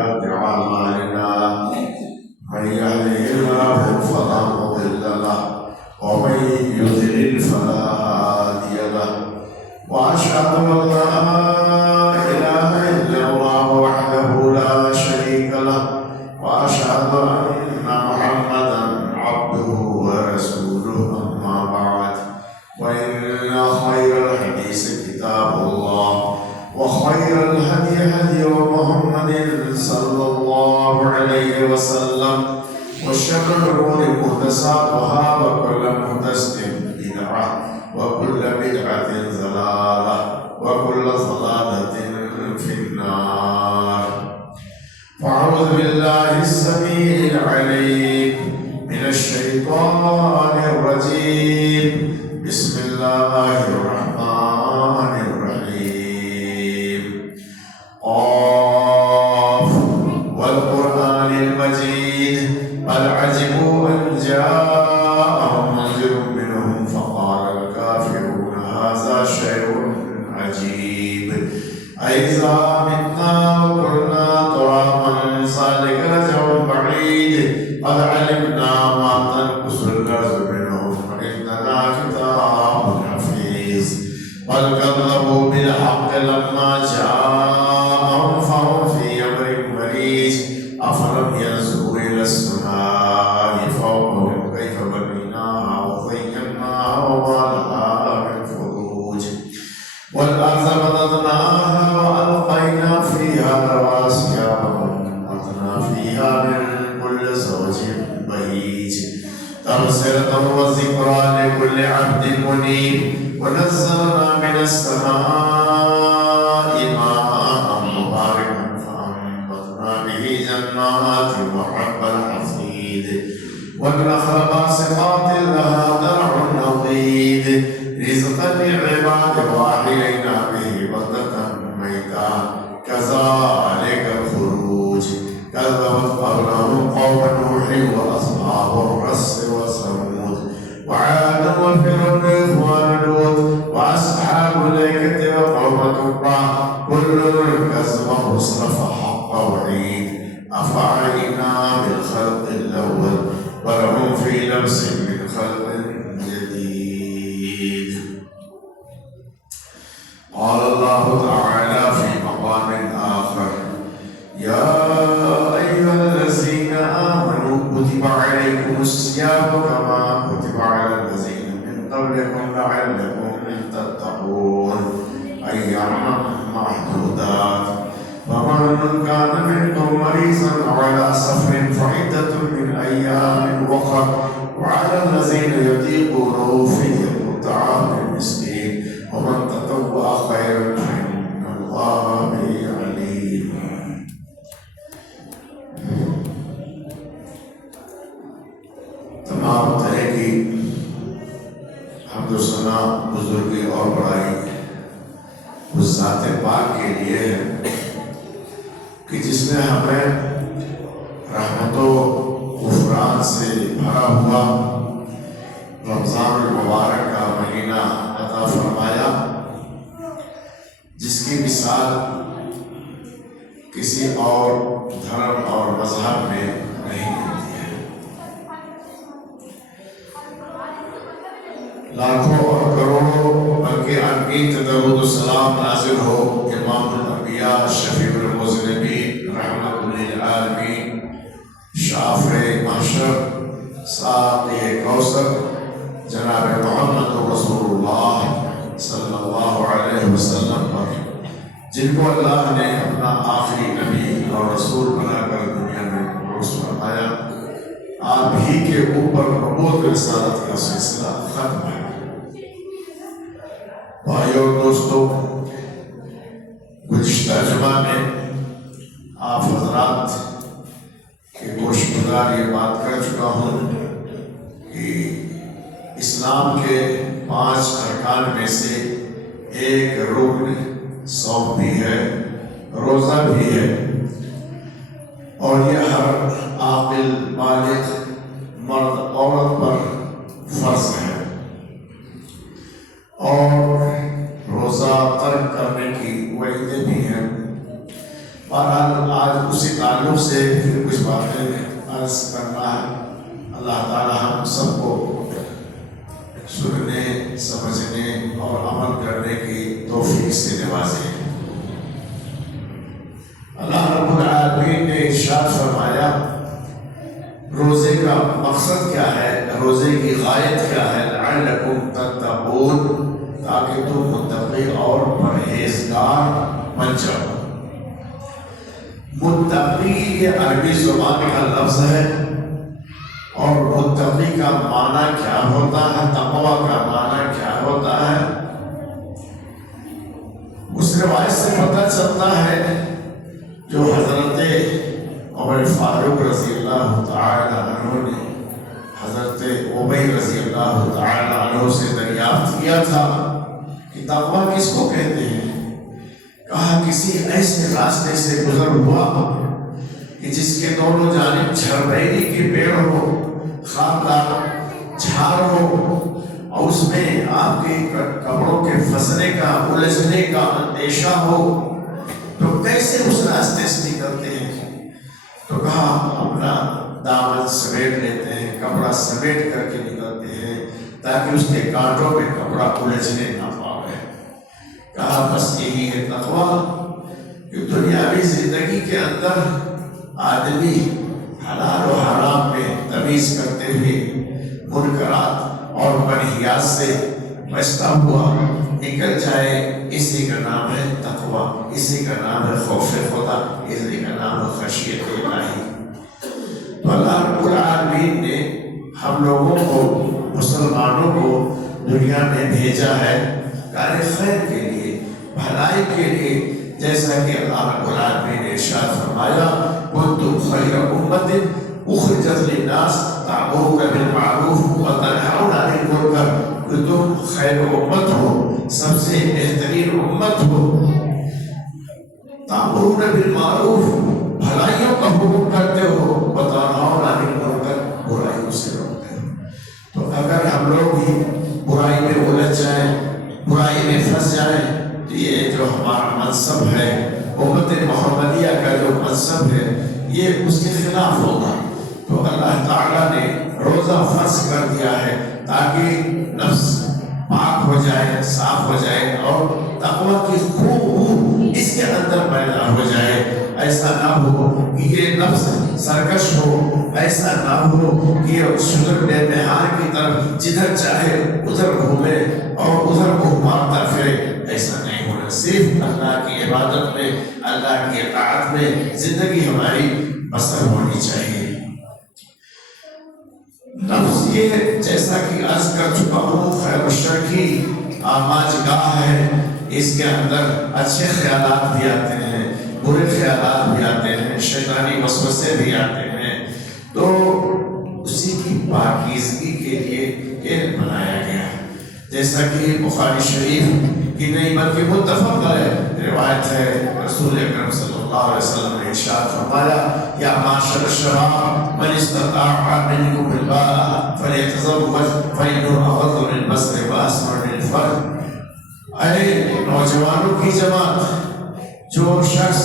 أعمالنا من يهده الله فلا مضل له ومن يضلل فلا هادي له وأشهد أن لا إله إلا الله وحده لا شريك له وأشهد أن محمدا عبده ورسوله أما بعد وإن خير الحديث كتاب الله وخير الهدي هدي محمد صلى الله عليه وسلم وشر الأمور محدثاتها وكل محدثة بدعة وكل بدعة ضلالة وكل ضلالة في النار. فأعوذ بالله السميع العليم من الشيطان الرجيم. بسم الله الرحمن الرحيم. قاف والقرآن المجيد بل عجبوا أن جاءهم منذر منهم فقال الكافرون هذا شيء عجيب أإذا متنا وكنا ترابا ذلك رجع بعيد قد علمنا ما تنقص الأرض منهم وإننا كتاب حفيظ بل كذبوا بالحق لما جاءهم فهم في أمر مريج أفلم ينظروا إلى السماء فوقهم كيف بنيناها وزيناها وما لها من فروج والأرض مددناها وألقينا فيها رواسي وأنبتنا فيها من كل زوج بهيج تبصرة وذكرى لكل عبد منيب ونزلنا من السماء ماء مباركا فأنبتنا به جنات وحب الحصيد والنخل باسقات لها درع نضيد رزقا للعباد وأحيينا به بلدة ميتا كذلك الخروج كذبت قبلهم قوم نوح وأصحاب الرس وثمود وعاد وفرعون وإخوان لوط وأصحاب الأيكة وقوم تبع كل كذب الرسل فحق وعيد أفعينا بالخلق الأول ولهم في نفس من خلق جديد. قال الله تعالى في مقام آخر يا أيها الذين آمنوا كتب عليكم الصيام كما كتب على الذين من قبلكم لعلكم تتقون أياما معدودات فمن كان منكم مريضا أو على سفر فعدة من أيام أخر وعلى الذين يطيقونه فدية طعام مسكين ومن تطوع خيرا فإن الله به عليم. تمام طرح کی حمد و ثنا بزرگی اور بڑائی اس ذات پاک کے لیے ہے کہ جس نے ہمیں رحمت و غفران سے بھرا ہوا رمضان المبارک کا مہینہ عطا فرمایا جس کی مثال کسی اور دھرم اور مذہب میں نہیں ملتی ہے. لاکھوں اور کروڑوں بلکہ انگیت درود و سلام نازل ہو امام الانبیاء شفیع المذنبین رحمت للعالمین شافع محشر ساقی کوثر جناب محمد رسول اللہ صلی اللہ علیہ وسلم پر جن کو اللہ نے اپنا آخری نبی اور رسول بنا کر دنیا میں مبعوث فرمایا. آپ ہی کے اوپر نبوت رسالت کا سلسلہ ختم ہے. بھائیو اور دوستو، گزشتہ جمعہ میں آپ حضرات کے گوشت گزار یہ بات کر چکا ہوں کہ اسلام کے 5 ارکان میں سے ایک رکن صوم بھی ہے، روزہ بھی ہے، اور یہ ہر عاقل بالغ مرد عورت پر فرض ہے. اور روزہ ترک کرنے کی وعیدیں بھی ہیں. بہرحال آج اسی تعلق سے پھر کچھ باتیں عرض کرنا ہے۔ اللہ تعالی ہم سب کو سننے، سمجھنے اور عمل کرنے کی توفیق سے نوازے۔ اللہ رب العالمین نے ارشاد فرمایا، روزے کا مقصد کیا ہے، روزے کی غایت کیا ہے؟ لعلکم تتقون، تاکہ تم متقی اور پرہیزگار بن جاؤ۔ متقی یہ عربی زبان کا لفظ ہے، اور متقی کا معنی کیا ہوتا ہے، تقویٰ کا معنی کیا ہوتا ہے؟ اس روایت سے پتہ چلتا ہے جو حضرت عمر فاروق رضی اللہ تعالی عنہ نے حضرت ابی رضی اللہ تعالی عنہ سے دریافت کیا تھا کہ تقویٰ کس کو کہتے ہیں؟ کہا کسی ایسے راستے سے گزر ہوا کہ جس کے دونوں جانب جھربیلی کے پیڑ ہو، خاکدار جھاڑ ہو، اور اس میں آپ کے کپڑوں کے پھنسنے کا، الجھنے کا اندیشہ ہو، تو کیسے اس راستے سے نکلتے ہیں؟ تو کہا اپنا دامن سمیٹ لیتے ہیں، کپڑا سمیٹ کر کے نکلتے ہیں تاکہ اس کے کانٹوں میں کپڑا الجھنے نہ پاوے۔ کہا بس یہی ہے تقویٰ، کہ دنیاوی زندگی کے اندر آدمی حلال و حرام میں تمیز کرتے ہوئے منکرات اور منہیات سے بچتا ہوا نکل جائے، اسی کا نام ہے تقویٰ، اسی کا نام ہے خوف خدا، اسی کا نام ہے خشیت الہی۔ تو اللہ رب العالمین نے ہم لوگوں کو، مسلمانوں کو دنیا میں بھیجا ہے کار خیر کے لیے، بھلائی کے لیے، جیسا کہ اللہ رب العالمین نے ارشاد فرمایا، کنتم خیر امت اخرجت للناس تأمرون بالمعروف وتنہون عن المنکر، کہ تم خیر امت ہو، سب سے بہترین امت ہو، تأمرون بالمعروف، بھلائیوں کا حکم کرتے ہو، وتنہون عن المنکر، برائیوں سے روکتے ہو۔ تو اگر ہم لوگ بھی برائی میں الجھ جائیں، برائی میں پھنس جائیں، تو یہ جو ہمارا منصب ہے، امت محمدیہ کا جو منصب ہے، یہ اس کے خلاف ہوگا۔ تو اللہ تعالیٰ نے روزہ فرض کر دیا ہے تاکہ نفس پاک ہو جائے، صاف ہو جائے، اور تقویٰ کی خوب اس کے اندر پیدا ہو جائے۔ ایسا نہ ہو کہ یہ نفس سرکش ہو، ایسا نہ ہو کہ یہ شکر بے نہار کی طرف جدھر چاہے ادھر گھومے اور ادھر منہ مارتا پھرے، ایسا نہیں ہونا۔ صرف اللہ کی عبادت میں، اللہ کی اطاعت میں زندگی ہماری بسر ہونی چاہیے۔ نفس یہ جیسا کہ عرض کر چکا ہوں، خیر و شر کی آماج گاہ ہے، اس کے اندر اچھے خیالات بھی آتے ہیں، برے خیالات بھی آتے ہیں، شیطانی وسوسے بھی آتے ہیں۔ تو اسی کی پاکیزگی کے لیے ایک بنایا گیا ہے، جیسا کہ بخاری شریف کی نہیں بلکہ متفق ہے روایت ہے، رسول اکرم صلی اللہ علیہ وسلم نے ارشاد فرمایا، یا معاشر الشباب من استطاع منکم الباء فلیتزوج فإنه اغض للبصر واسمر للفرج۔ اے نوجوانوں کی جماعت، جو شخص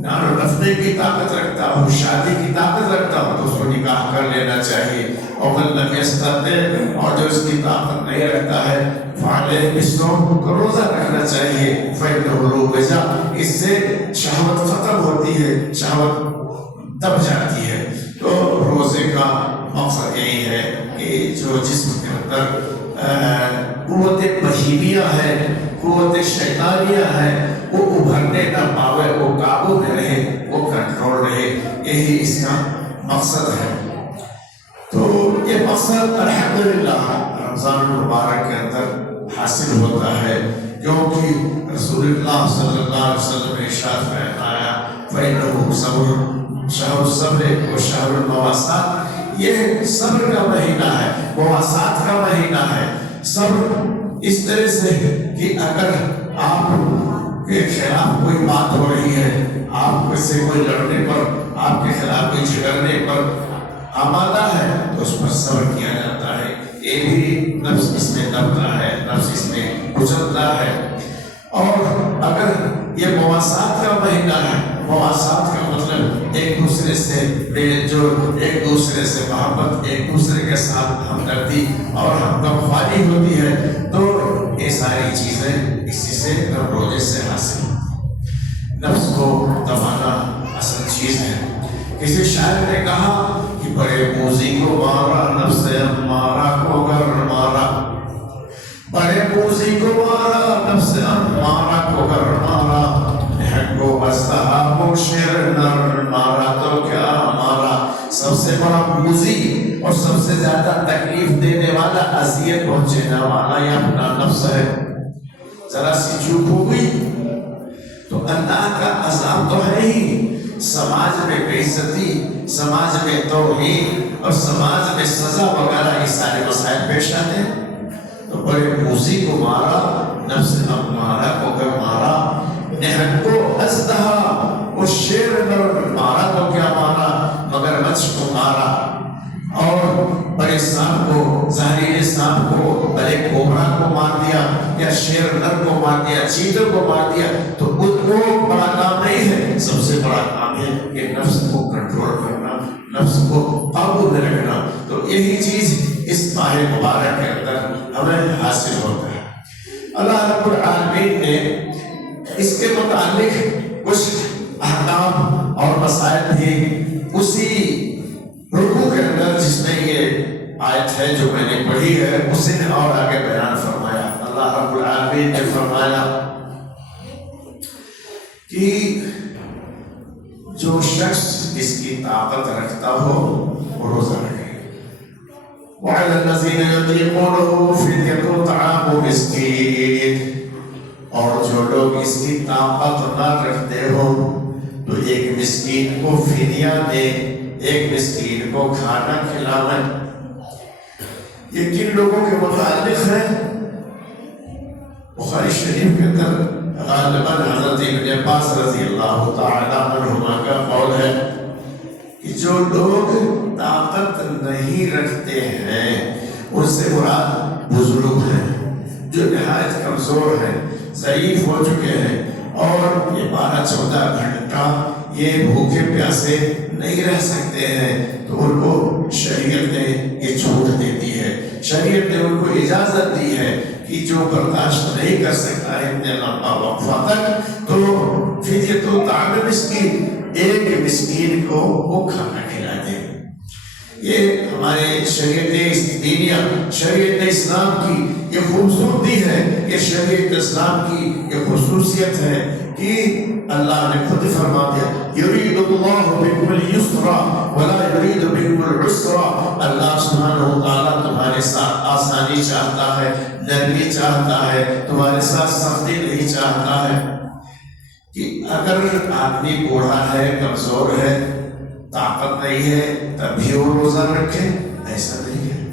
نان و نفقے کی طاقت رکھتا ہو، شادی کی طاقت رکھتا ہو، تو اس کو نکاح کر لینا چاہیے، اور من لم یستطع، اور جو اس کی طاقت نہیں رکھتا ہے، فعلیہ بالصوم، کو روزہ رکھنا چاہیے، فإنه له وجاء، اس سے شہوت ختم ہوتی ہے، شہوت دب جاتی ہے۔ تو روزے کا مقصد یہی ہے کہ جو جسم کے اندر قوت بہیمیہ ہے، قوت شیطانیہ ہے، وہ ابھرنے نہ پاوے، وہ قابو میں رہے، وہ کنٹرول رہے، یہی اس کا مقصد ہے۔ تو یہ مقصد الحمدللہ رمضان المبارک کے اندر حاصل ہوتا ہے، کیونکہ رسول اللہ صلی اللہ علیہ وسلم نے ارشاد فرمایا، فإنه صبر شہر الصبر و شہر المواسات، یہ صبر کا مہینہ ہے، مواسات کا مہینہ ہے۔ صبر اس طرح سے کہ اگر آپ کے خلاف کوئی بات ہو رہی ہے، آپ سے کوئی لڑنے پر، آپ کے خلاف کوئی جھگڑنے پر آمادہ ہے، تو اس پر صبر کیا جاتا ہے۔ یہ بھی نفس اس میں دبتا ہے، نفس اس میں کچلتا ہے۔ اور اگر یہ مواسات کا مہینہ ہے، مواسات کا مطلب ایک دوسرے سے میل جول، ایک دوسرے سے محبت، ایک دوسرے کے ساتھ ہمدردی اور ہمدم خواہی ہوتی ہے، تو یہ ساری چیزیں اسی سے روزے سے حاصل ہوتی۔ نفس کو دبانا اصل چیز ہے۔ کسی شاعر نے کہا کہ بڑے موذی کو مارا نفس امارہ کو گر مارا، بڑے موذی کو مارا نفس امارہ کو گر مارا، نہنگ کو اژدہا کو شیر نر مارا تو کیا مارا۔ سب سے بڑا موذی اور سب سے زیادہ تکلیف دینے والا، اذیت پہنچانے والا یہ اپنا نفس ہے۔ ذرا سی چوک ہو گئی تو اللہ کا عذاب تو ہے ہی، سماج میں بے عزتی، سماج میں توہین اور سماج میں سزا وغیرہ یہ سارے مسائل پیش آتے ہیں۔ تو بڑے موذی کو مارا نفس امارہ کو گر مارا، نہنگ کو اژدہا وہ شیر نر مارا تو کیا مارا، مگرمچھ کو مارا، اور بڑے سانپ کو، زہریلے سانپ کو، بڑے کوبرا کو مار دیا، یا شیر نر کو مار دیا، چیتے کو مار دیا، تو وہ بڑا کام نہیں ہے۔ سب سے بڑا کام ہے کہ نفس کو کنٹرول کرنا، نفس کو قابو میں رکھنا۔ تو یہی چیز اس ماہ مبارک کے اندر ہمیں حاصل ہوتا ہے۔ اللہ رب العالمین نے اس کے متعلق کچھ احکام اور مسائل بھی اسی رکوع کے اندر جس میں یہ آیت ہے جو میں نے پڑھی ہے اسی نے اور آگے بیان فرمایا۔ اللہ رب العالمین نے فرمایا کہ جو شخص اس کی طاقت رکھتا ہو وہ روزہ رکھے۔ وعلى الذين يطيقونه فدية طعام مسكين، اور جو لوگ اس کی طاقت نہ رکھتے ہو تو ایک مسکین کو فدیہ دے، ایک مسکین کو کھانا کھلانا۔ یہ کن لوگوں کے متعلق ہے؟ بخاری شریف کے اندر غالباً حضرت ابن عباس رضی اللہ تعالیٰ عنہما کا قول ہے کہ جو لوگ طاقت نہیں رکھتے ہیں ان سے مراد بزرگ ہیں، جو نہایت کمزور ہیں، ضعیف ہو چکے ہیں، اور یہ 12-14 گھنٹہ یہ بھوکے پیاسے نہیں رہ سکتے ہیں، تو ان کو شریعت نے یہ چھوٹ دیتی ہے۔ شریعت نے ان کو اجازت دی ہے کہ جو برداشت نہیں کر سکتا ہے اتنے لمبا وقفہ تک، تو فدیۃ طعام مسکین، ایک مسکین کو وہ کھانا کھلا دے۔ یہ ہمارے شریعت دینیہ، شریعت اسلام کی یہ خوبصورتی ہے، یہ شریعت اسلام کی یہ خصوصیت ہے کہ اللہ نے خود فرما دیا یرید اللہ بکم اليسر ولا یرید بکم العسر۔ اللہ سبحانہ وتعالیٰ تمہارے ساتھ آسانی چاہتا ہے، نرمی چاہتا ہے، تمہارے ساتھ سختی نہیں چاہتا ہے۔ کہ اگر آدمی بوڑھا ہے، کمزور ہے، طاقت نہیں ہے، تب بھی وہ روزہ رکھے، ایسا نہیں ہے۔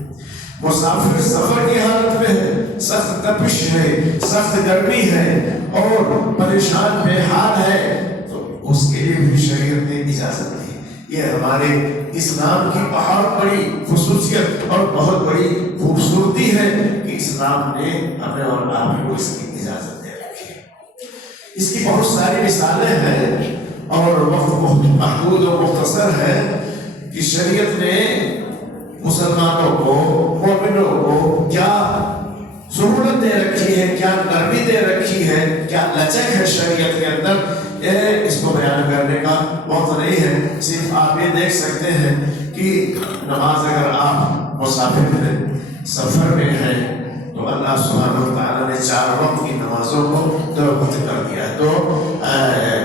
مسافر سفر کی حالت میں ہے، سخت تپش ہے، سخت گرمی ہے اور پریشان بے حال ہے، تو اس کے لیے بھی شریعت نے اجازت دی۔ یہ ہمارے اسلام کی بہت بڑی خصوصیت اور بہت بڑی خوبصورتی ہے کہ اسلام نے ہمیں اور آپ کو اس کی اجازت دے رکھی ہے۔ اس کی بہت ساری مثالیں ہیں اور وقت بہت محدود و مختصر ہے کہ شریعت نے مسلمانوں کو، مومنوں کو کیا سہولت دے رکھی ہے، کیا نرمی دے رکھی ہے، کیا لچک ہے شریعت کے اندر، اس کو بیان کرنے کا وقت نہیں ہے۔ صرف آپ یہ دیکھ سکتے ہیں کہ نماز اگر آپ مسافر ہیں، سفر میں ہیں، تو اللہ سبحانہ وتعالیٰ نے 4 وقت کی نمازوں کو 2 وقت کر دیا ہے،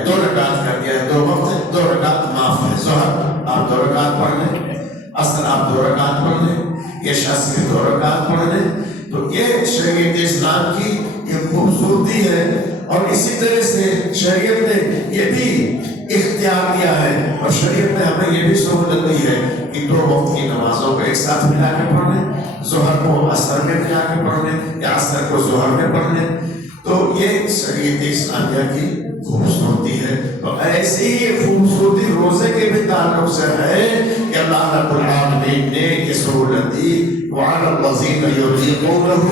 2 رکعت کر دیا ہے، 2 وقت 2 رکعت معاف ہے۔ ظہر آپ 2 رکعت پڑھ لیں، عصر آپ 2 رکعت پڑھ لیں، عشاء سے 2 رکعت پڑھ لیں۔ تو یہ شریعت اسلام کی یہ خوبصورتی ہے، اور اسی طرح سے شریعت نے یہ بھی اختیار دیا ہے، اور شریعت نے ہمیں یہ بھی سہولت دی ہے کہ 2 وقت کی نمازوں کو ایک ساتھ ملا کے پڑھ لیں، ظہر کو عصر میں ملا کے پڑھ لیں یا عصر کو ظہر میں پڑھ لیں۔ تو یہ شریعت اسلامیہ کی خوبصورتی ہے۔ تو ایسی ہی خوبصورتی روزے کے بھی تعلق سے ہے کہ اللہ رب العالمین نے یہ سہولت دی، وَعَلَى الَّذِينَ يُطِيقُونَهُ،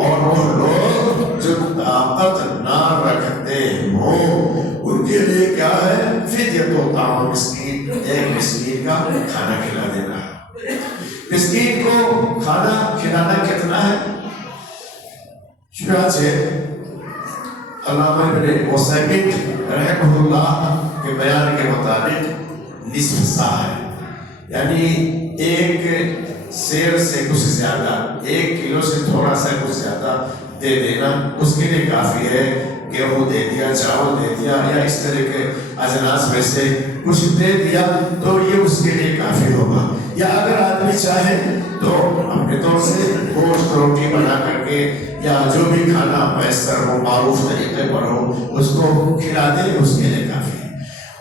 اور وہ لوگ جو طاقت نہ رکھتے ہوں ان کے لیے کیا ہے؟ فدیۃ طعام مسکین، مسکین کا کھانا کھلا دینا ہے۔ مسکین کو کھانا کھلانا کتنا ہے؟ چنانچہ علامہ ابن عثیمین رحمہ اللہ کے بیان کے مطابق نصف سا ہے، یعنی ایک سیر سے کچھ زیادہ، 1 کلو سے تھوڑا سا کچھ زیادہ دے دینا اس کے لیے کافی ہے۔ گیہوں دے دیا، چاول دے دیا، یا اس طرح کے اجناس میں سے کچھ دے دیا تو یہ اس کے لیے کافی ہوگا۔ یا اگر آدمی چاہے تو اپنے طور سے گوشت روٹی بنا کر کے یا جو بھی کھانا میسر ہو، معروف طریقے پر ہو، اس کو کھلا دے، اس کے لیے کافی ہے۔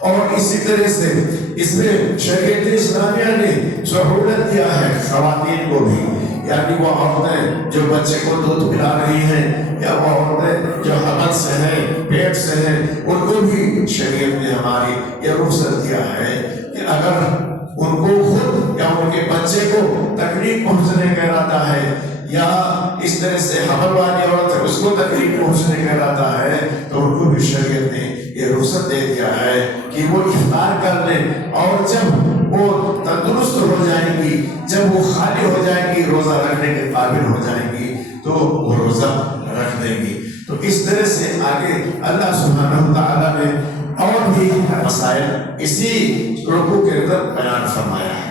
اور اسی طرح سے اس میں شریعت اسلامیہ نے سہولت دیا ہے خواتین کو بھی، یعنی وہ عورتیں جو بچے کو دودھ پلا رہی ہیں یا وہ عورتیں جو حمل سے ہیں، پیٹ سے ہیں، ان کو بھی شریعت نے ہماری یہ رخصت دیا ہے کہ اگر ان کو خود یا ان کے بچے کو تکلیف پہنچنے کا ارادہ ہے یا اس طرح سے حمل والی عورت ہے اس کو تکلیف پہنچنے کا ارادہ ہے تو ان کو بھی شریعت نے یہ رخصت دے دیا ہے کہ وہ افطار کر لیں، اور جب وہ تندرست ہو جائیں گی، جب وہ خالی ہو جائیں گی، روزہ رکھنے کے قابل ہو جائیں گی تو وہ روزہ رکھ دیں گی۔ تو اس طرح سے آگے اللہ سبحانہ وتعالیٰ نے اور بھی مسائل اسی رکوع کے اندر بیان فرمایا ہے۔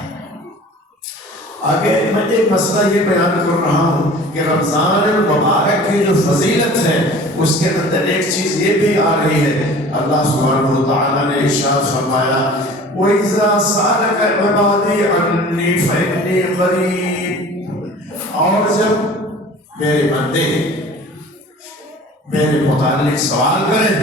آگے میں ایک مسئلہ یہ بیان کر رہا ہوں کہ رمضان المبارک کی جو فضیلت ہے اس کے اندر ایک چیز یہ بھی آ رہی ہے۔ اللہ سبحانہ وتعالیٰ نے ارشاد فرمایا وَإِذَا سَأَلَكَ عِبَادِي عَنِّي فَإِنِّي قَرِيبٌ، اور جب میرے بندے میرے متعلق سوال کریں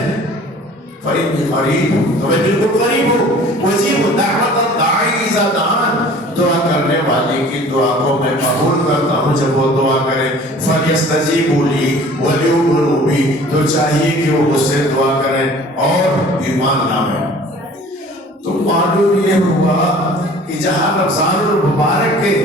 فَإِنِّي قَرِيبٌ، تو میں بالکل قریب ہوں، وَأُجِيبُ دَعْوَةَ الدَّاعِي إِذَا دَعَانِ، دعا کرنے والے کی دعا کو میں قبول کرتا ہوں جب وہ دعا کرے۔ فَلْيَسْتَجِيبُوا لِي وَلْيُؤْمِنُوا بِي، تو چاہیے کہ وہ مجھ سے دعا کریں اور ایمان لائیں۔ تو معلوم یہ ہوا کہ جہاں رمضان المبارک کے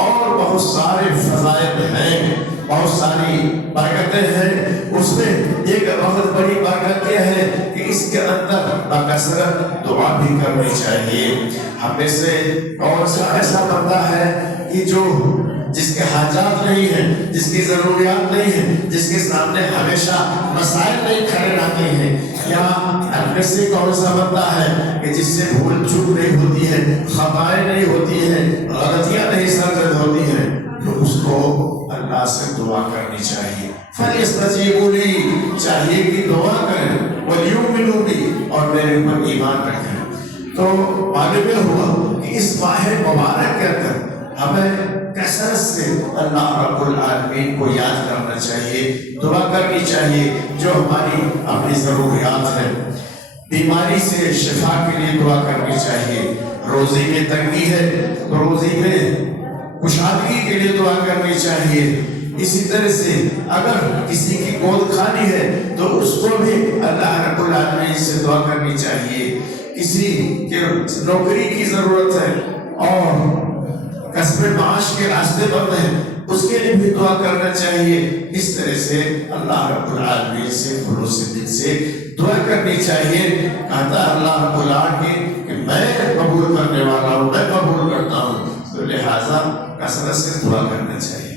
اور بہت سارے فضائل ہیں، بہت ساری برکتیں ہیں، اس میں ایک بہت بڑی برکت یہ ہے کہ اس کے اندر بکثرت دعا بھی کرنی چاہیے۔ ہم میں سے کون سا ایسا بندہ ہے کہ جو جس کے حاجات نہیں ہیں، جس کی ضروریات نہیں ہیں، جس کے سامنے ہمیشہ مسائل نہیں کھڑے رہتے ہیں، یا ہم میں سے کون سا بندہ ہے کہ جس سے بھول چوک نہیں ہوتی ہے، خطائیں نہیں ہوتی ہیں، غلطیاں نہیں سرزد ہوتی ہیں، تو اس کو اللہ سے دعا کرنی چاہیے۔ فَلْيَسْتَجِيبُوا لِي، چاہیے کہ دعا کریں، وَلْيُؤْمِنُوا بِي، اور میرے اوپر ایمان رکھیں۔ تو معلوم یہ ہوا کہ اس ماہ مبارک کے اندر ہمیں کثرت سے اللہ رب العالمین کو یاد کرنا چاہیے، دعا کرنی چاہیے جو ہماری اپنی ضروریات ہیں۔ بیماری سے شفا کے لیے دعا کرنی چاہیے، روزی میں تنگی ہے تو روزی میں کشادگی کے لیے دعا کرنی چاہیے۔ اسی طرح سے اگر کسی کی گود خالی ہے تو اس کو بھی اللہ رب العالمین سے دعا کرنی چاہیے۔ کسی کے نوکری کی ضرورت ہے اور کسب معاش کے راستے بند ہیں، اس کے لیے بھی دعا کرنا چاہیے۔ اس طرح سے اللہ رب العالمین سے خلوص دل سے دعا کرنی چاہیے۔ کہتا اللہ رب العالمین کہ میں قبول کرنے والا ہوں، میں قبول کرتا ہوں، تو لہٰذا کثرت سے دعا کرنا چاہیے۔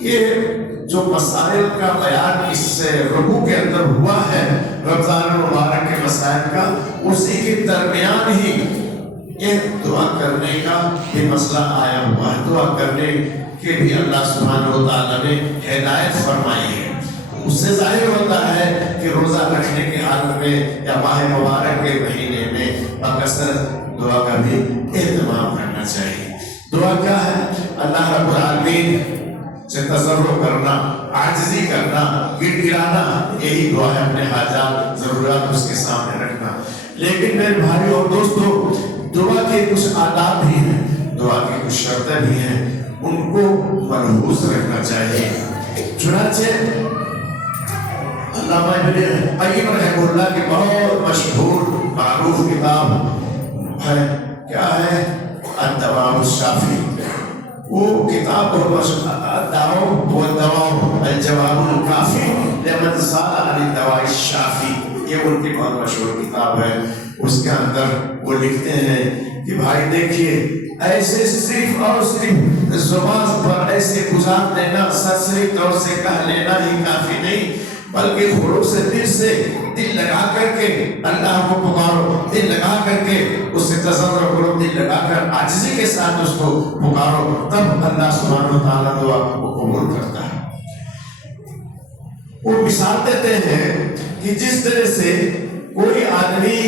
یہ جو مسائل کا بیان اس سے رکوع کے اندر ہوا ہے رمضان المبارک کے مسائل کا، اسی کے درمیان ہی یہ دعا کرنے کا بھی مسئلہ آیا ہوا ہے۔ دعا کرنے کے بھی اللہ سبحانہ وتعالیٰ نے ہدایت فرمائی ہے۔ اس سے ظاہر ہوتا ہے کہ روزہ رکھنے کے حال میں یا ماہ مبارک کے مہینے میں بکثرت دعا کا بھی اہتمام کرنا چاہیے۔ دعا کیا ہے؟ اللہ رب العالمین سے تضرع کرنا، عاجزی کرنا، گر گرانا، یہی دعا ہے۔ اپنے حاجات ضرورات اس کے سامنے رکھنا۔ لیکن میرے بھائیو اور دوستو، دعا کے کچھ آداب بھی ہیں، دعا کی کچھ شرطیں بھی ہیں، ان کو ملحوظ رکھنا چاہیے۔ چنانچہ علامہ ابن قیم رحمہ اللہ کی بہت مشہور معروف کتاب ہے، کیا ہے؟ الدواء الشافی۔ وہ کتاب بہت مشہور، الدواء والدواء الجواب الکافی لمن سأل عن الدواء الشافی، یہ ان کی بہت مشہور کتاب ہے۔ اس کے اندر وہ لکھتے ہیں کہ بھائی دیکھیے ایسے صرف اور صرف زبان پر ایسے گزار لینا سرسری طور سے کہہ لینا ہی کافی نہیں، بلکہ خلوص دل سے دل لگا کر کے اللہ کو پکارو، دل لگا کر کے اس سے تضرع کرو، دل لگا کر عاجزی کے ساتھ اس کو پکارو، تب اللہ سبحانہ وتعالیٰ دعا کو قبول کرتا ہے۔ وہ مثال دیتے ہیں کہ جس طرح سے کوئی آدمی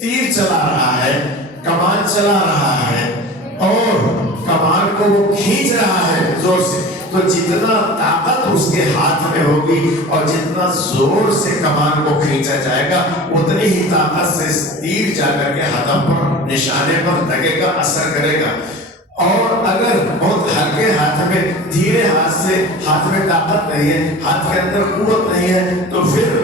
تیر چلا رہا ہے، کمان چلا رہا ہے اور کمان کو وہ کھینچ رہا ہے زور سے، تو جتنا طاقت اس کے ہاتھ میں ہوگی اور جتنا زور سے کمان کو کھینچا جائے گا اتنی ہی طاقت سے تیر جا کر کے ہدف پر نشانے پر لگے گا، اثر کرے گا۔ اور اگر بہت ہلکے ہاتھ میں دھیرے ہاتھ سے ہاتھ میں طاقت نہیں ہے، ہاتھ کے اندر قوت نہیں ہے، تو پھر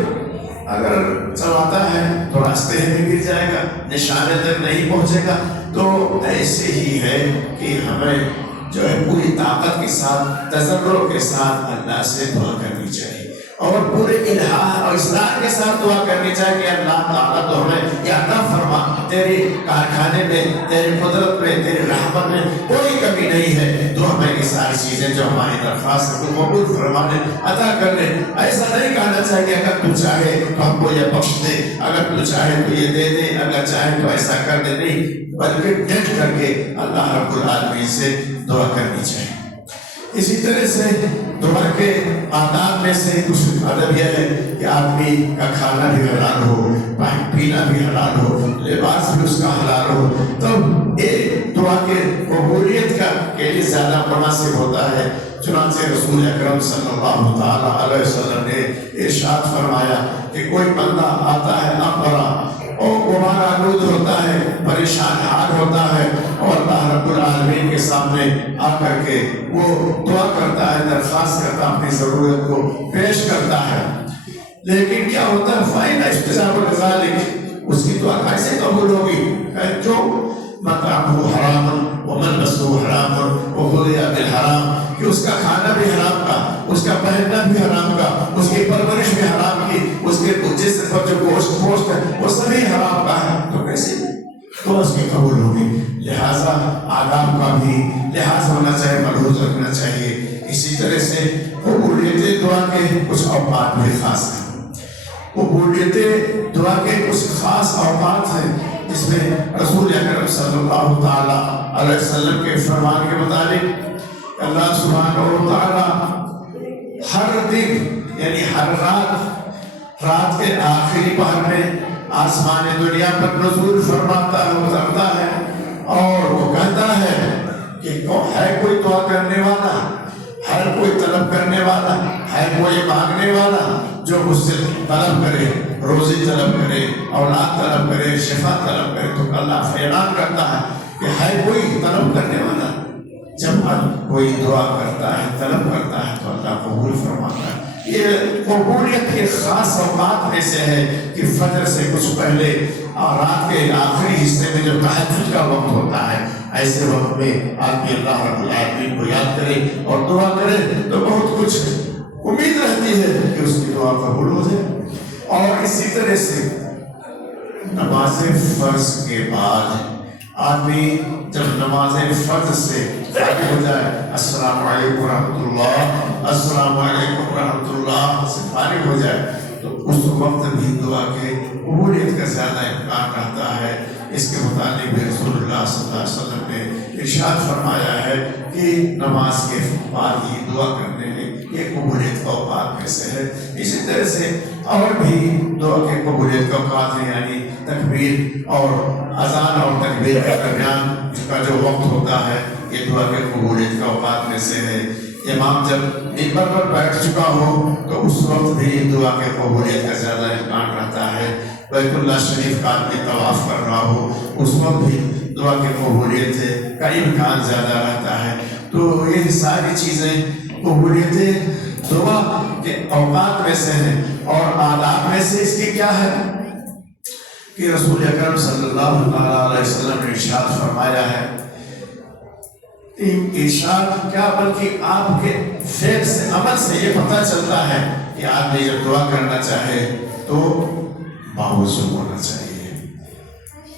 اگر چلاتا ہے تو راستے میں گر جائے گا، نشانے تک نہیں پہنچے گا۔ تو ایسے ہی ہے کہ ہمیں جو ہے پوری طاقت کے ساتھ تضرع کے ساتھ اللہ سے دعا کرنی چاہیے اور پورے الہا اور اصرار کے ساتھ دعا کرنی چاہیے کہ اللہ تعالیٰ تو ہمیں یا عطا فرما، تیرے کارخانے میں، تیری قدرت میں، تیری رحمت میں کوئی کمی نہیں ہے، تو ہمیں یہ ساری چیزیں جو ہماری درخواست ہے تو قبول فرما لے، عطا کر لے۔ ایسا نہیں کہنا چاہیے کہ اگر تو چاہے تو ہم کو یہ بخش دے، اگر تو چاہے تو یہ دے دے، اگر چاہے تو ایسا کر دے، نہیں، بلکہ ڈٹ کر کے اللہ رب العالمین سے دعا کرنی چاہیے۔ اسی طرح سے دعا کے آداب میں سے کچھ ادب یہ ہے کہ آدمی کا کھانا بھی حلال ہو، پانی پینا بھی حلال ہو، لباس بھی اس کا حلال ہو، تو ایک دعا کے قبولیت کا کے لیے زیادہ مناسب ہوتا ہے۔ چنانچہ رسول اکرم صلی اللہ تعالیٰ علیہ وسلم نے ارشاد فرمایا کہ کوئی بندہ آتا ہے اپرا اور غبار آلود ہوتا ہے، پریشان حال ہوتا ہے اور اللہ رب العالمین کے سامنے آ کر کے وہ دعا کرتا ہے، درخواست کرتا ہے، اپنی ضرورت کو پیش کرتا ہے، لیکن کیا ہوتا ہے فائدہ استجاب لذالک، اس کی دعا کیسے قبول ہوگی؟ جو مطعمہ حرام وملبسہ حرام وغذی بالحرام، کہ اس کا کھانا بھی حرام کا، اس کا پہننا بھی حرام کا، اس کی پرورش بھی حرام کی، اس کے جسم پر جو گوشت ہے وہ سبھی حرام کا ہے، تو کیسے تو اس کی قبول ہوگی؟ لہٰذا آداب کا بھی لحاظ ہونا چاہیے، ملحوظ رکھنا چاہیے۔ اسی طرح سے قبولیت دعا کے کچھ اوقات بھی خاص ہیں، قبولیت دعا کے کچھ خاص اوقات ہیں جس میں رسول اکرم صلی اللہ تعالیٰ علیہ وسلم کے فرمان کے مطابق اللہ سبحانہ و تعالیٰ ہر دن یعنی ہر رات کے آخری پہر میں آسمان دنیا پر نزول فرماتا ہے، اترتا ہے اور وہ کہتا ہے کہ ہے کوئی دعا کرنے والا، ہر کوئی طلب کرنے والا، ہے کوئی مانگنے والا جو مجھ سے طلب کرے، روزی طلب کرے، اولاد طلب کرے، شفا طلب کرے، تو اللہ اعلان کرتا ہے کہ ہے کوئی طلب کرنے والا۔ جب کوئی دعا کرتا ہے، طلب کرتا ہے تو اللہ قبول فرماتا ہے۔ یہ قبولیت کے خاص اوقات میں سے ہے کہ فجر سے کچھ پہلے اور رات کے آخری حصے میں جو تہجد کا وقت ہوتا ہے، ایسے وقت میں آدمی اللہ رب العالمین کو یاد کرے اور دعا کرے تو بہت کچھ امید رہتی ہے کہ اس کی دعا قبول ہو جائے۔ اور اسی طرح سے نماز فرض کے بعد آدمی جب نماز فرض سے فارغ ہو جائے، السلام علیکم ورحمۃ اللہ، السلام علیکم ورحمۃ اللہ سے فارغ ہو جائے تو اس وقت بھی دعا کے قبولیت کا زیادہ امکان رہتا ہے۔ اس کے متعلق بھی رسول اللہ صلی اللہ علیہ وسلم نے ارشاد فرمایا ہے کہ نماز کے بعد ہی دعا کرنے میں یہ قبولیت کا اوقات میں سے ہے۔ اسی طرح سے اور بھی دعا کے قبولیت کا اوقات ہے، یعنی تکبیر اور اذان اور تکبیر کے درمیان اس کا جو وقت ہوتا ہے یہ دعا کے قبولیت کا اوقات میں سے ہے۔ امام جب ممبر پر بیٹھ چکا ہو تو اس وقت بھی دعا کے قبولیت کا زیادہ امکان رہتا ہے۔ بیت اللہ شریف کا آدمی طواف کر رہا ہو اس وقت بھی دعا کے قبولیت کا امکان زیادہ رہتا ہے۔ تو یہ ساری چیزیں قبولیت دعا کے اوقات میں سے ہیں۔ اور آداب میں سے اس کی کیا ہے کہ رسول اکرم صلی اللہ علیہ وسلم نے ارشاد فرمایا ہے، ارشاد کیا بلکہ آپ کے فعل سے، عمل سے یہ پتہ چلتا ہے کہ آدمی جب دعا کرنا چاہے تو باوضو ہونا چاہیے،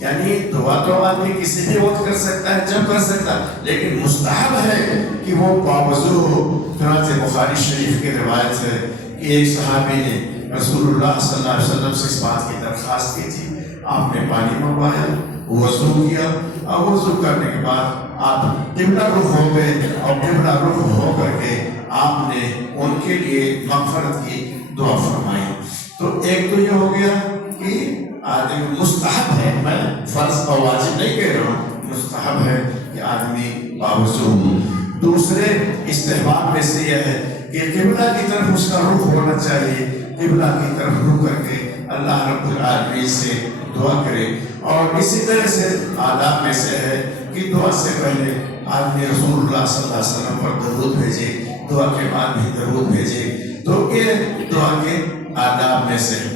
یعنی دعا تو آدمی کسی بھی وقت کر سکتا ہے، جب کر سکتا ہے، لیکن مستحب ہے کہ وہ باوضو ہو۔ چنانچہ بخاری شریف کی روایت ہے کہ ایک صحابی نے رسول اللہ صلی اللہ علیہ وسلم سے اس بات کی درخواست کی تھی، آپ نے پانی منگوایا، وضو کیا، اور وضو کرنے کے بعد آپ قبلہ رخ ہو گئے، اور قبلہ رخ ہو کر کے آپ نے ان کے لیے مغفرت کی دعا فرمائی۔ تو ایک تو یہ ہو گیا کہ آدمی مستحب ہے، میں فرض اور واجب نہیں کہہ رہا ہوں، مستحب ہے کہ آدمی باوضو ہو۔ دوسرے استحباب میں سے یہ ہے کہ قبلہ کی طرف اس کا رخ ہونا چاہیے، قبلہ کی طرف رخ کر کے اللہ رب العالمین سے دعا کرے۔ اور اسی طرح سے آداب میں سے ہے کہ دعا سے پہلے آدمی رسول اللہ صلی اللہ علیہ وسلم پر درود بھیجے، دعا کے بعد بھی درود بھیجے۔ تو یہ دعا کے آداب میں سے ہے۔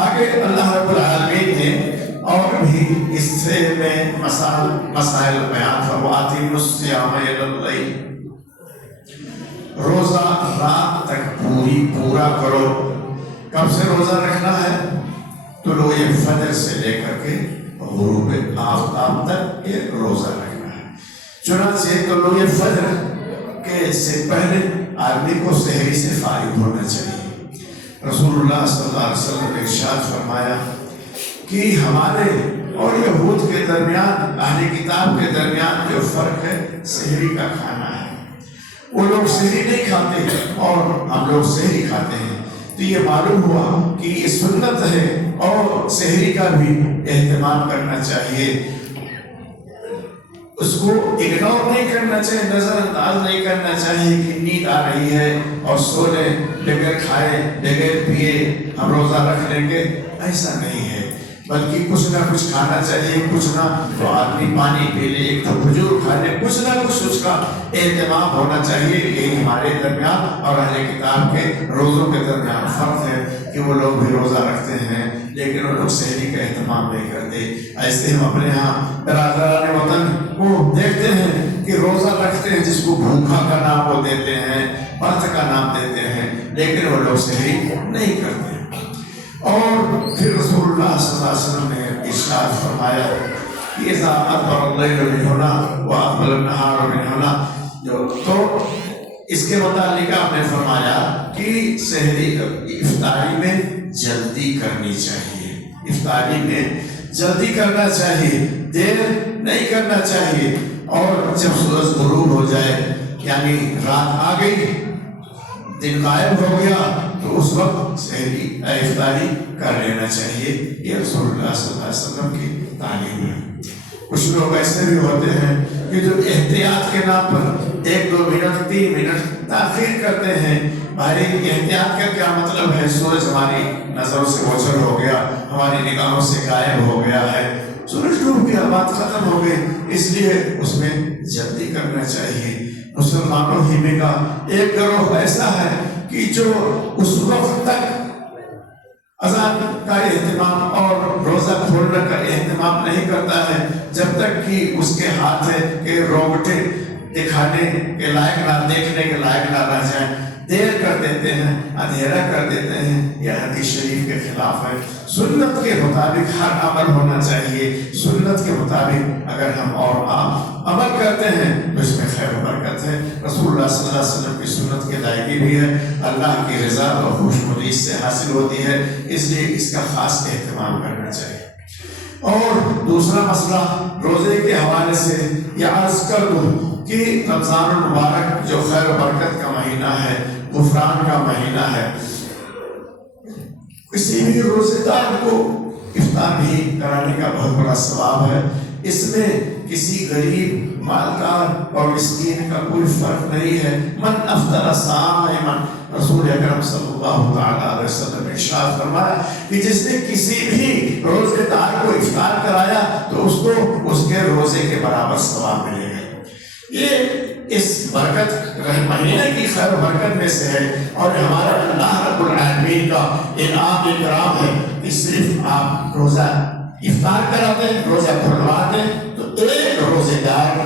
آگے اللہ رب العالمین نے اور بھی اس سے میں مسائل بیان فرماتی، الصیام الی اللیل، روزہ رات تک پورا کرو۔ کب سے روزہ رکھنا ہے؟ طلوع فجر سے لے کر کے غروب آفتاب تک یہ روزہ رکھنا ہے۔ چنانچہ طلوع فجر کے سے پہلے آدمی کو سحری سے فارغ ہونا چاہیے۔ رسول اللہ صلی اللہ علیہ وسلم نے ارشاد فرمایا کہ ہمارے اور یہود کے درمیان، اہل کتاب کے درمیان جو فرق ہے سحری کا کھانا ہے۔ وہ لوگ سحری نہیں کھاتے اور ہم لوگ سحری کھاتے ہیں، تو یہ معلوم ہوا کہ یہ سنت ہے اور سحری کا بھی اہتمام کرنا چاہیے، اس کو اگنور نہیں کرنا چاہیے، نظر انداز نہیں کرنا چاہیے کہ نیند آ رہی ہے اور سو لیں، بغیر کھائے بغیر پیے ہم روزہ رکھ لیں گے، ایسا نہیں ہے، بلکہ کچھ نہ کچھ کھانا چاہیے، کچھ نہ تو آدمی پانی پی لے، ایک تو کھجور کھا لے، کچھ نہ کچھ اس کا اہتمام ہونا چاہیے۔ یہی ہمارے درمیان اور اہل کتاب کے روزوں کے درمیان فرق ہے کہ وہ لوگ بھی روزہ رکھتے ہیں لیکن وہ لوگ سحری کا اہتمام نہیں کرتے۔ ایسے ہم اپنے ہاں برادران وطن کو دیکھتے ہیں کہ روزہ رکھتے ہیں، جس کو بھوکھا کا نام وہ دیتے ہیں، برت کا نام دیتے ہیں، لیکن وہ لوگ سحری نہیں کرتے۔ اور پھر رسول اللہ صلی اللہ علیہ وسلم نے ارشاد فرمایا کہ اذا ادبر اللیل من هنا واقبل النهار من هنا، تو اس کے متعلق آپ نے فرمایا کہ سحری افطاری میں جلدی کرنی چاہیے، افطاری میں جلدی کرنا چاہیے، دیر نہیں کرنا چاہیے، اور جب سورج غروب ہو جائے یعنی رات آ گئی، دن غائب ہو گیا، تو اس وقت سحری افطاری کر لینا چاہیے۔ یہ رسول اللہ صلی اللہ علیہ وسلم کی تعلیم ہے۔ کچھ لوگ ایسے بھی ہوتے ہیں کہ جو احتیاط کے نام پر 1-2 منٹ 3 منٹ تاخیر کرتے ہیں۔ بھائی احتیاط کا کیا مطلب ہے؟ سورج ہماری نظروں سے اوجھل ہو گیا، ہماری نگاہوں سے غائب ہو گیا ہے، سورج ڈوب گیا، بات ختم ہو گئی، اس لیے اس میں جلدی کرنا چاہیے۔ مسلمانوں ہی میں کا ایک گروہ ایسا ہے کہ جو اس وقت تک اذان کا اہتمام اور روزہ کھولنے کا اہتمام نہیں کرتا ہے جب تک کہ اس کے ہاتھ کے رونگٹے دکھانے کے لائق نہ، دیکھنے کے لائق نہ رہ جائیں، دیر کر دیتے ہیں، اندھیرا کر دیتے ہیں۔ یہ حدیث شریف کے خلاف ہے۔ سنت کے مطابق ہر عمل ہونا چاہیے، سنت کے مطابق اگر ہم اور آپ عمل کرتے ہیں تو اس میں خیر و برکت ہے۔ رسول اللہ صلی اللہ علیہ وسلم کی سنت کی ادائیگی بھی ہے، اللہ کی رضا اور خوشنودی اس سے حاصل ہوتی ہے، اس لیے اس کا خاص اہتمام کرنا چاہیے۔ اور دوسرا مسئلہ روزے کے حوالے سے یہ عرض کر دوں کہ رمضان المبارک جو خیر و برکت کا مہینہ ہے، غفران کا مہینہ ہے، کسی بھی روزے دار کو افطار بھی کرانے کا بہت بڑا ثواب ہے۔ اس میں کسی غریب، مالدار اور مسکین کا کوئی فرق نہیں ہے۔ من افطر صائما، رسول اکرم صلی اللہ تعالی علیہ وسلم نے ارشاد فرمایا کہ جس نے کسی بھی روزے دار کو افطار کرایا تو اس کو اس کے روزے کے برابر ثواب ملے گا۔ یہ اس برکت مہینے کی خیر و برکت میں سے ہے، اور ہمارا اللہ رب العالمین کا انعام اکرام ہے کہ صرف آپ روزہ افطار کرا دیں، روزہ کھلوا دیں تو ایک روزے دار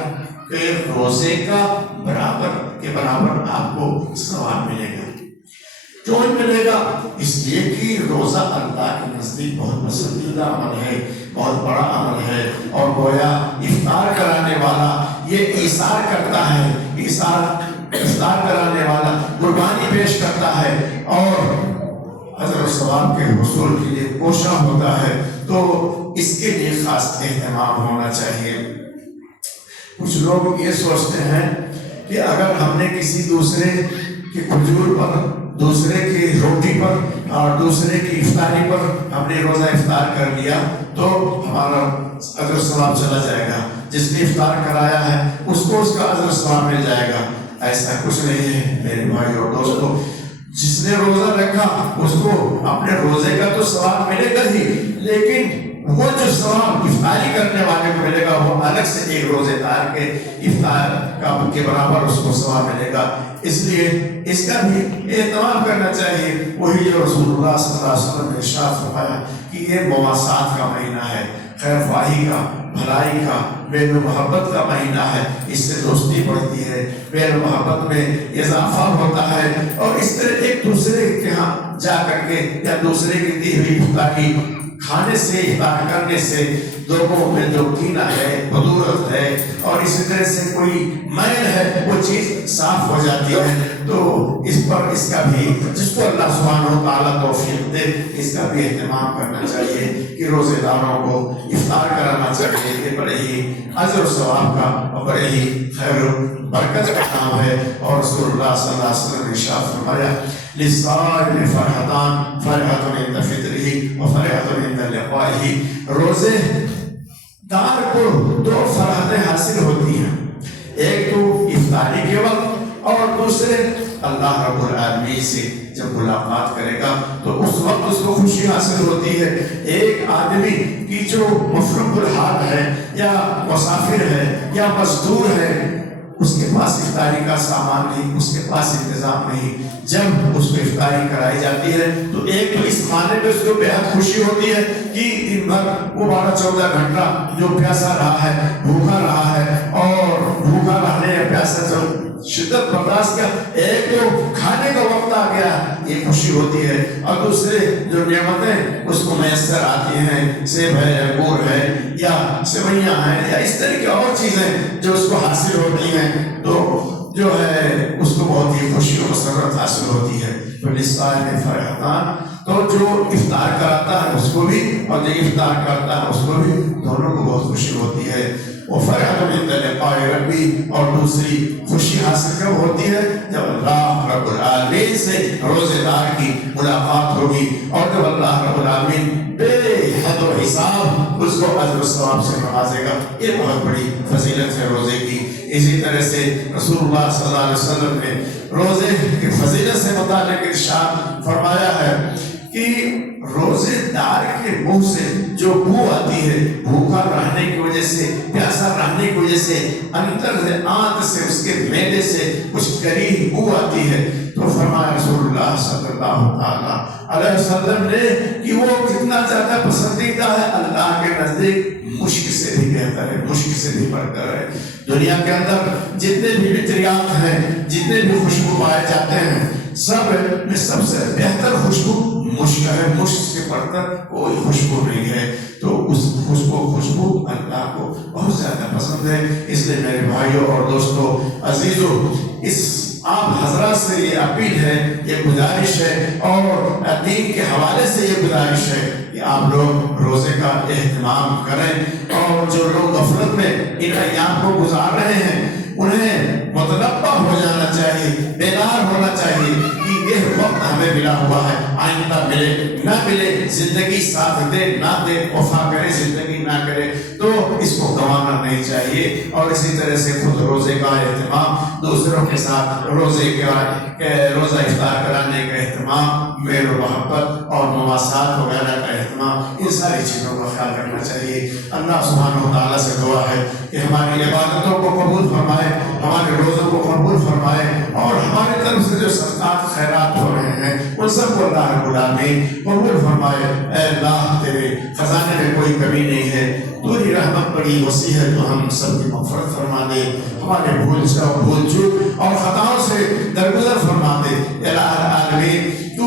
کے روزے کا برابر آپ کو ثواب ملے گا۔ کیوں ملے گا؟ اس لیے کہ روزہ اللہ کے نزدیک بہت پسندیدہ عمل ہے، بہت بڑا عمل ہے، اور گویا افطار کرانے والا یہ ایثار کرتا ہے، افطار کرانے والا قربانی پیش کرتا ہے اور اجر و ثواب کے حصول کے لیے کوشاں ہوتا ہے، تو اس کے لیے خاص اہتمام ہونا چاہیے۔ کچھ لوگ یہ سوچتے ہیں کہ اگر ہم نے کسی دوسرے کے کھجور پر، دوسرے کی روٹی پر اور دوسرے کی افطاری پر ہم نے روزہ افطار کر لیا تو ہمارا اجر و ثواب چلا جائے گا، جس نے افطار کرایا ہے اس کو اس کا اجر و ثواب مل جائے گا۔ ایسا کچھ نہیں ہے میرے بھائی اور دوستو، جس نے روزہ رکھا اس کو اپنے روزے کا تو ثواب ملے گا ہی، لیکن وہ جو ثواب افطاری کرنے والے کو ملے گا وہ الگ سے ایک روزے دار کے افطار کے برابر اس کو ثواب ملے گا۔ اس لیے اس کا بھی اہتمام کرنا چاہیے۔ وہی جو رسول اللہ صلی اللہ علیہ وسلم نے ارشاد فرمایا کہ یہ مواسات کا مہینہ ہے، خیر خواہی کا، بھلائی کا، میل و محبت کا مہینہ ہے، اس سے دوستی بڑھتی ہے، میل و محبت میں اضافہ ہوتا ہے، اور اس طرح ایک دوسرے کے ہاں جا کر کے یا دوسرے کی دی ہوئی افطاری کھانے سے، افطار کرنے سے لوگوں میں جو کینہ ہے، بدورت ہے، اور اسی طرح سے کوئی میل ہے وہ چیز صاف ہو جاتی ہے۔ تو اس پر اس کا بھی، جس کو اللہ سبحانہ و تعالیٰ توفیق دے، اس کا بھی اہتمام کرنا چاہیے کہ روزے داروں کو افطار کرانا چاہیے۔ یہ بڑے ہی اجر و ثواب کا اور بڑے ہی خیر و برکت کا کام ہے، اور رسول اللہ صلی اللہ علیہ وسلم نے ارشاد فرمایا للصائم فرحتان، فرحۃ عند فطرہ وفرحۃ عند لقائہ۔ روزے دار کو دو فرحتیں حاصل ہوتی ہیں، ایک تو افطاری کے وقت، اور دوسرے اللہ رب العالمین سے جب ملاقات کرے گا تو اس وقت اس کو خوشی حاصل ہوتی ہے۔ ایک آدمی کی جو مفرق الحال ہے یا مسافر ہے یا مزدور ہے، اس کے پاس افطاری کا سامان نہیں، اس کے پاس انتظام نہیں، جب اس کو افطاری کرائی جاتی ہے تو ایک تو اس معنی پہ اس کو بہت خوشی ہوتی ہے کہ دن بھر وہ 12-14 گھنٹہ جو پیاسا رہا ہے، بھوکا رہا ہے، اور بھوکا رہنے یا پیاسا جو شدت برداشت کیا، ایک تو کھانے کا وقت آ گیا، یہ خوشی ہوتی ہے، اور دوسرے جو نعمتیں اس کو میسر آتی ہیں، سیب ہے، انگور ہے، یا سوئیاں ہیں، یا اس طرح کی اور چیزیں جو اس کو حاصل ہوتی ہیں، تو جو ہے اس کو بہت ہی خوشی و مسرت حاصل ہوتی ہے۔ تو للصائم فرحتان، تو جو افطار کراتا ہے اس کو بھی اور جو افطار کرتا ہے اس کو بھی، دونوں کو بہت خوشی ہوتی ہے۔ وفرحۃ عند لقاء ربی، اور دوسری خوشی حاصل کب ہوتی ہے؟ جب اللہ رب العالمین سے روزے دار کی ملاقات ہوگی، اور جب اللہ رب العالمین بے حد و حساب اس کو اجر و ثواب سے نوازے گا۔ یہ بہت بڑی فضیلت ہے روزے کی۔ اسی طرح سے رسول اللہ صلی اللہ علیہ وسلم نے روزے کی فضیلت سے متعلق ارشاد فرمایا ہے کہ روزے دار کے منہ سے جو بو آتی ہے، بھوکا رہنے کی وجہ سے، پیاسا رہنے کی وجہ سے، اندر آنت سے، اس کے معدے سے کچھ کری بو آتی ہے، تو فرمایا رسول اللہ صلی اللہ علیہ وسلم نے کہ وہ کتنا زیادہ پسندیدہ ہے اللہ کے نزدیک، مشک سے بھی بہتر ہے، مشک سے بھی بڑھتر ہے۔ دنیا کے اندر جتنے بھی عطریات ہیں، جتنے بھی خوشبو پائے جاتے ہیں، سب میں سب سے بہتر خوشبو مشک ہے، مشک سے بڑھ کر کوئی خوشبو نہیں ہے۔ تو اس خوشبو اللہ کو بہت زیادہ پسند ہے۔ اس لیے میرے بھائیوں اور دوستوں، عزیزوں، اس آپ حضرات سے یہ اپیل ہے، یہ گزارش ہے، اور دین کے حوالے سے یہ گزارش ہے کہ آپ لوگ روزے کا اہتمام کریں، اور جو لوگ غفلت میں ان ایام کو گزار رہے ہیں انہیں متنبہ ہو جانا چاہیے، بیدار ہونا چاہیے کہ یہ وقت ہمیں ملا ہوا ہے، آئندہ ملے نہ ملے، زندگی ساتھ دے نہ دے، وفا کرے زندگی نہ کرے، تو اس کو گنوانا نہیں چاہیے۔ اور اسی طرح سے خود روزے کا اہتمام، دوسروں کے ساتھ روزہ افطار کرانے کا اہتمام، میل و محبت اور مواسات وغیرہ کا اہتمام، ان ساری چیزوں کا خیال رکھنا چاہیے۔ اللہ سبحانہ و تعالیٰ سے دعا ہے کہ ہماری عبادتوں کو قبول فرمائے، ہمارے روزوں کو قبول فرمائے، اور ہماری طرف سے جو صدقات خیرات ہو رہے ہیں ان سب کو اللہ رب العالمین قبول فرمائے۔ اے اللہ، تیرے خزانے میں کوئی کمی نہیں ہے، تیری رحمت بڑی وسیع ہے، تو ہم سب کی مغفرت فرما دے۔ دے، ہمارے بھول چوک اور خطاؤں سے درگزر فرما دے۔ الہ العالمین تو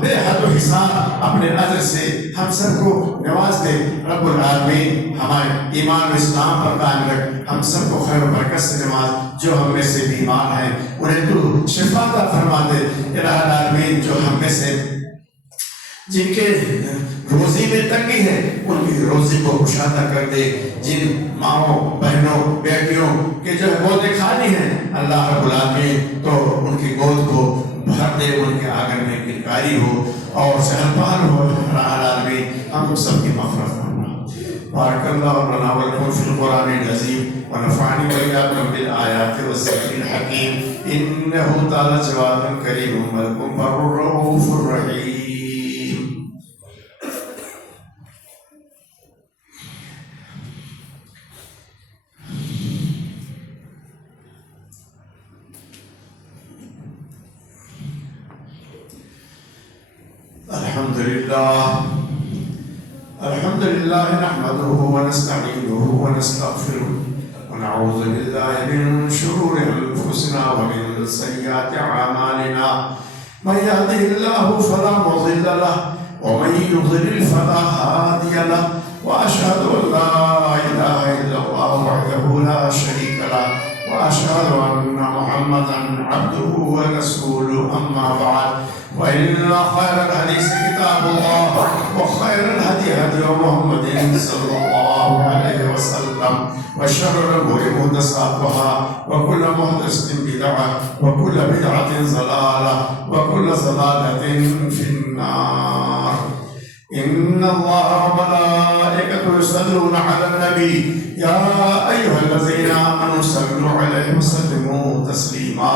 بے حد و حساب اپنے عدل سے ہم سب کو نواز دے۔ رب العالمین ہمارے ایمان و اسلام پر قائم رکھ، ہم سب کو خیر و برکت سے نواز۔ جو ہم میں سے بیمار ہیں انہیں تو شفا عطا فرما دے۔ الہ العالمین جو ہم میں سے جن کے روزی میں تنگی ہے ان کی روزی کو کشادہ کر دے۔ جن ماؤں بہنوں بیٹیوں کے جو گودیں خالی ہیں اللہ رب العالمین تو ان کی گود کو بھر دے، ان کے آنگن میں کلکاری ہو اور سہلپال ہو۔ العالمین ہم سب کی مغفرت فرما۔ بارک اللہ لنا ولکم فی القرآن العظیم ونفعنی وإیاکم بالآیات والذکر الحکیم انہ تعالی جواد کریم ملک بر رؤوف الرحیم۔ الحمد لله نحمده ونستعينه ونستغفره ونعوذ بالله من شرور أنفسنا ومن سيئات أعمالنا من يهده الله فلا مضل له ومن يضلل فلا هادي له وأشهد أن لا إله إلا الله وحده لا شريك له وأشهد أن محمدا عبده ورسوله أما بعد وإن خير الحديث كتاب الله وخير الهدي هدي محمد صلى الله عليه وسلم وشر الأمور محدثاتها وكل محدثة بدعة وكل بدعة ضلالة وكل ضلالة في النار. إن الله وملائكته يصلون على النبي يا أيها الذين آمنوا صلوا عليه وسلموا تسليما.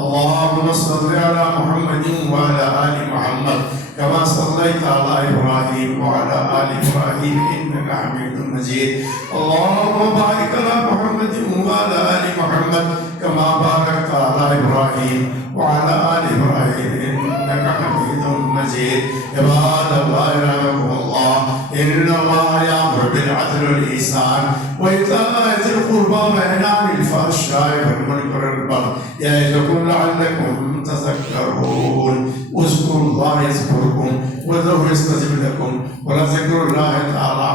اللهم صل على محمد وعلى آل محمد كما صليت على إبراهيم وعلى آل إبراهيم إنك حميد مجيد. اللهم بارك على محمد وعلى آل محمد كما باركت على إبراهيم وعلى آل إبراهيم إنك حميد مجيد. عباد الله رحمكم الله إن الله يأمر بالعدل والإحسان وإيتاء ذي القربى وينهى عن الفحشاء والمنكر والبغي يعظكم لعلكم تذكرون. اذكروا الله يذكركم وادعوه يستجب لكم ولذكر الله تعالى